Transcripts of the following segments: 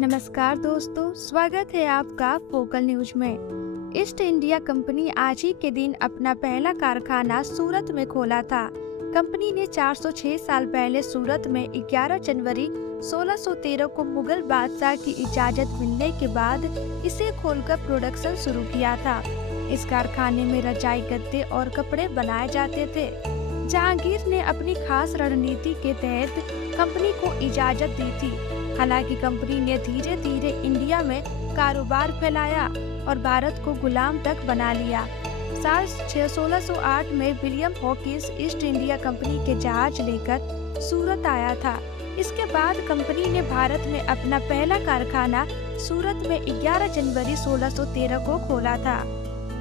नमस्कार दोस्तों, स्वागत है आपका फोकल न्यूज में। ईस्ट इंडिया कंपनी आज ही के दिन अपना पहला कारखाना सूरत में खोला था। कंपनी ने 406 साल पहले सूरत में 11 जनवरी 1613 को मुगल बादशाह की इजाजत मिलने के बाद इसे खोलकर प्रोडक्शन शुरू किया था। इस कारखाने में रजाई, गद्दे और कपड़े बनाए जाते थे। जहांगीर ने अपनी खास रणनीति के तहत कंपनी को इजाजत दी थी। हालांकि कंपनी ने धीरे धीरे इंडिया में कारोबार फैलाया और भारत को गुलाम तक बना लिया। साल 1608 में William Hawkins east India company के जहाज लेकर सूरत आया था। इसके बाद कंपनी ने भारत में अपना पहला कारखाना सूरत में 11 जनवरी 1613 को खोला था।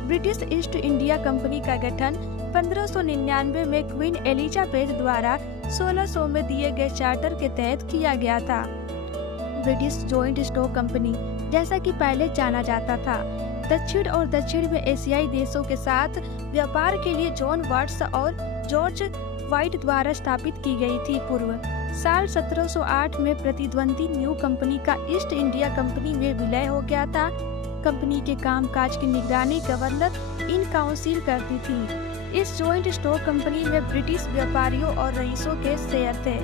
ब्रिटिश ईस्ट इंडिया कंपनी का गठन 1599 में क्वीन एलिजाबेथ द्वारा 1600 में दिए गए चार्टर के तहत किया गया था। ब्रिटिश जॉइंट स्टॉक कंपनी, जैसा कि पहले जाना जाता था, दक्षिण और दक्षिण में एशियाई देशों के साथ व्यापार के लिए जॉन वाट्स और जॉर्ज वाइट द्वारा स्थापित की गई थी। पूर्व साल 1708 में प्रतिद्वंदी न्यू कंपनी का ईस्ट इंडिया कंपनी में विलय हो गया था। कंपनी के कामकाज की निगरानी गवर्नर इन काउंसिल करती थी। इस जॉइंट स्टॉक कंपनी में ब्रिटिश व्यापारियों और रईसों के शेयर थे।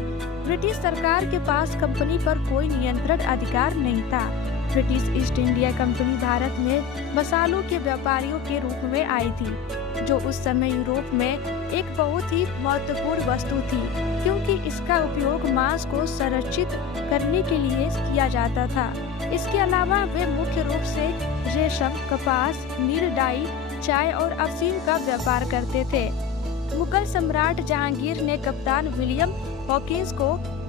ब्रिटिश सरकार के पास कंपनी पर कोई नियंत्रण अधिकार नहीं था। British east India company Bharat में मसालों के व्यापारियों के रूप में आई थी, जो उस समय यूरोप में एक बहुत ही महत्वपूर्ण वस्तु थी, क्योंकि इसका उपयोग मांस को संरक्षित करने के लिए किया जाता था। इसके अलावा वे मुख्य रूप से रेशम, कपास, नील डाई, चाय और अफीम का व्यापार करते थे। मुगल सम्राट जहांगीर ने कप्तान विलियम हॉकिंस को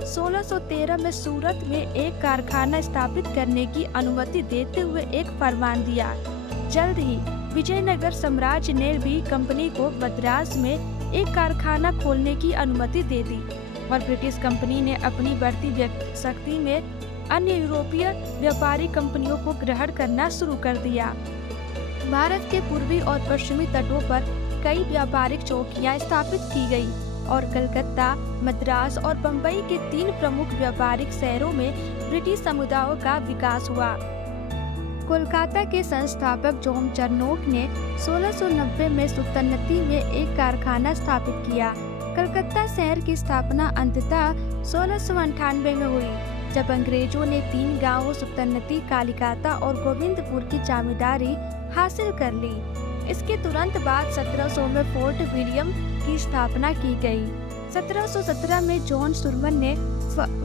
1613 में सूरत में एक कारखाना स्थापित करने की अनुमति देते हुए एक फरमान दिया। जल्द ही विजयनगर साम्राज्य ने भी कंपनी को मद्रास में एक कारखाना खोलने की अनुमति दे दी और ब्रिटिश कंपनी ने अपनी बढ़ती शक्ति में अन्य यूरोपीय व्यापारी कंपनियों को ग्रहण करना शुरू कर दिया। भारत के पूर्वी और पश्चिमी तटों पर कई व्यापारिक चौकियां स्थापित की गई और कलकत्ता, मद्रास और बम्बई के 3 प्रमुख व्यापारिक शहरों में ब्रिटिश समुदायों का विकास हुआ। कोलकाता के संस्थापक जॉन चरनोक ने 1690 में सुल्तानती में एक कारखाना स्थापित किया। कलकत्ता शहर की स्थापना अंततः 1698 में हुई, जब अंग्रेजों ने 3 गांवों सुल्तानती, कालिकाता और गोविंदपुर की जमींदारी हासिल कर ली। इसके तुरंत बाद 1700 में फोर्ट विलियम की स्थापना की गई। 1717 में जॉन सुरमन ने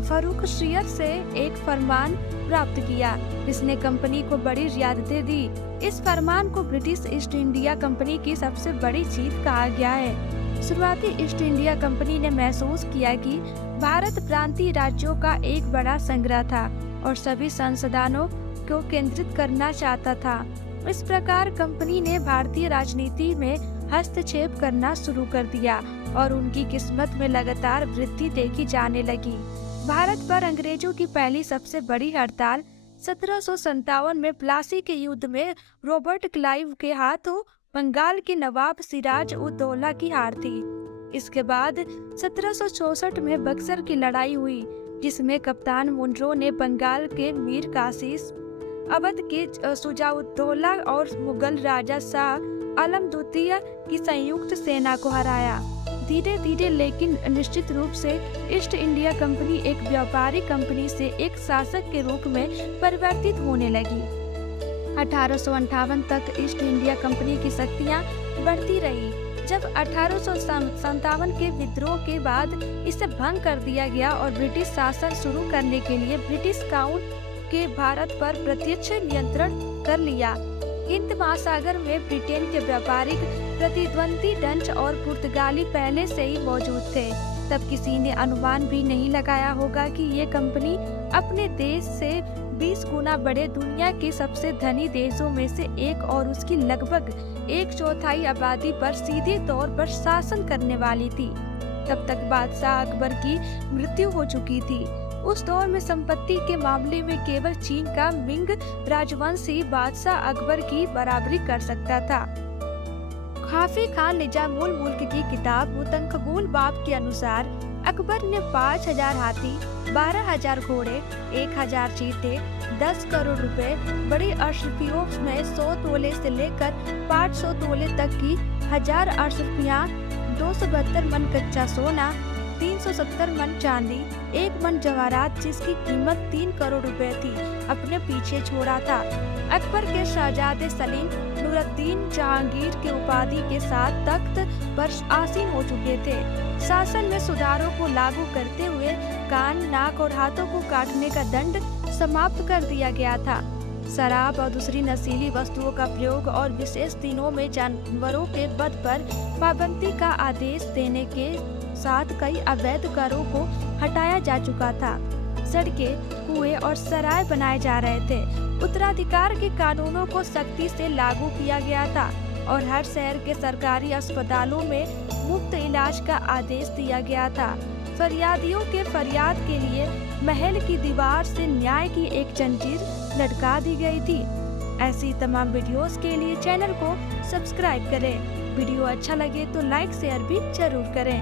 फर्रुखशियर से एक फरमान प्राप्त किया, जिसने कंपनी को बड़ी रियायतें दी। इस फरमान को ब्रिटिश ईस्ट इंडिया कंपनी की सबसे बड़ी जीत कहा गया है। शुरुआती ईस्ट इंडिया कंपनी ने महसूस किया कि भारत प्रांतीय राज्यों का एक बड़ा संग्रह था और सभी संसाधनों को केंद्रित करना चाहता था। इस प्रकार कंपनी ने भारतीय राजनीति में हस्तक्षेप करना शुरू कर दिया और उनकी किस्मत में लगातार वृद्धि देखी जाने लगी। भारत पर अंग्रेजों की पहली सबसे बड़ी हड़ताल 1757 में प्लासी के युद्ध में रॉबर्ट क्लाइव के हाथों बंगाल के नवाब सिराज उद दौला की हार थी। इसके बाद 1764 में बक्सर की लड़ाई हुई, जिसमें कप्तान मुनरो ने बंगाल के मीर कासिम, अवध के शुजाउद्दौला और मुगल राजा शाह आलम द्वितीय की संयुक्त सेना को हराया। धीरे धीरे लेकिन निश्चित रूप से ईस्ट इंडिया कंपनी एक व्यापारिक कंपनी से एक शासक के रूप में परिवर्तित होने लगी। 1858 तक ईस्ट इंडिया कंपनी की शक्तियां बढ़ती रही। जब 1857 के विद्रोह के बाद इसे भंग कर दिया गया और ब्रिटिश शासन शुरू करने के लिए ब्रिटिश काउंट के भारत पर प्रत्यक्ष नियंत्रण कर लिया। हिंद महासागर में ब्रिटेन के व्यापारिक प्रतिद्वंदी डच और पुर्तगाली पहले से ही मौजूद थे। तब किसी ने अनुमान भी नहीं लगाया होगा कि ये कंपनी अपने देश से 20 गुना बड़े दुनिया के सबसे धनी देशों में से एक और उसकी लगभग 1/4 आबादी पर सीधे तौर पर शासन करने वाली थी। तब तक बादशाह अकबर की मृत्यु हो चुकी थी। उस दौर में संपत्ति के मामले में केवल चीन का मिंग राजवंश ही बादशाह अकबर की बराबरी कर सकता था। हाफिज खान निजामुल मुल्क की किताब मुतनकबुल बाब के अनुसार अकबर ने 5,000 हाथी, 12,000 घोड़े, 1,000 चीते, 10 करोड़ रुपए, बड़ी अशरफियों में 100 तोले से लेकर 500 तोले तक की 1000 अशरफियाँ, 272 मन कच्चा सोना, 370 मन चांदी, 1 मन जवाहरात जिसकी कीमत 3 करोड़ रुपए थी, अपने पीछे छोड़ा था। अकबर के शहजादे सलीम नूरुद्दीन जहांगीर के उपाधि के साथ तख्त पर आसीन हो चुके थे। शासन में सुधारों को लागू करते हुए कान, नाक और हाथों को काटने का दंड समाप्त कर दिया गया था। शराब और दूसरी नशीली वस्तुओं का प्रयोग और विशेष दिनों में जानवरों के वध पर पाबंदी का आदेश देने के साथ कई अवैध करों को हटाया जा चुका था। सड़कें, कुएं और सराय बनाए जा रहे थे। उत्तराधिकार के कानूनों को सख्ती से लागू किया गया था और हर शहर के सरकारी अस्पतालों में मुफ्त इलाज का आदेश दिया गया था। फरियादियों के फरियाद के लिए महल की दीवार से न्याय की एक जंजीर लटका दी गई थी। ऐसी तमाम वीडियोस के लिए चैनल को सब्सक्राइब करें। वीडियो अच्छा लगे तो लाइक शेयर भी जरूर करें।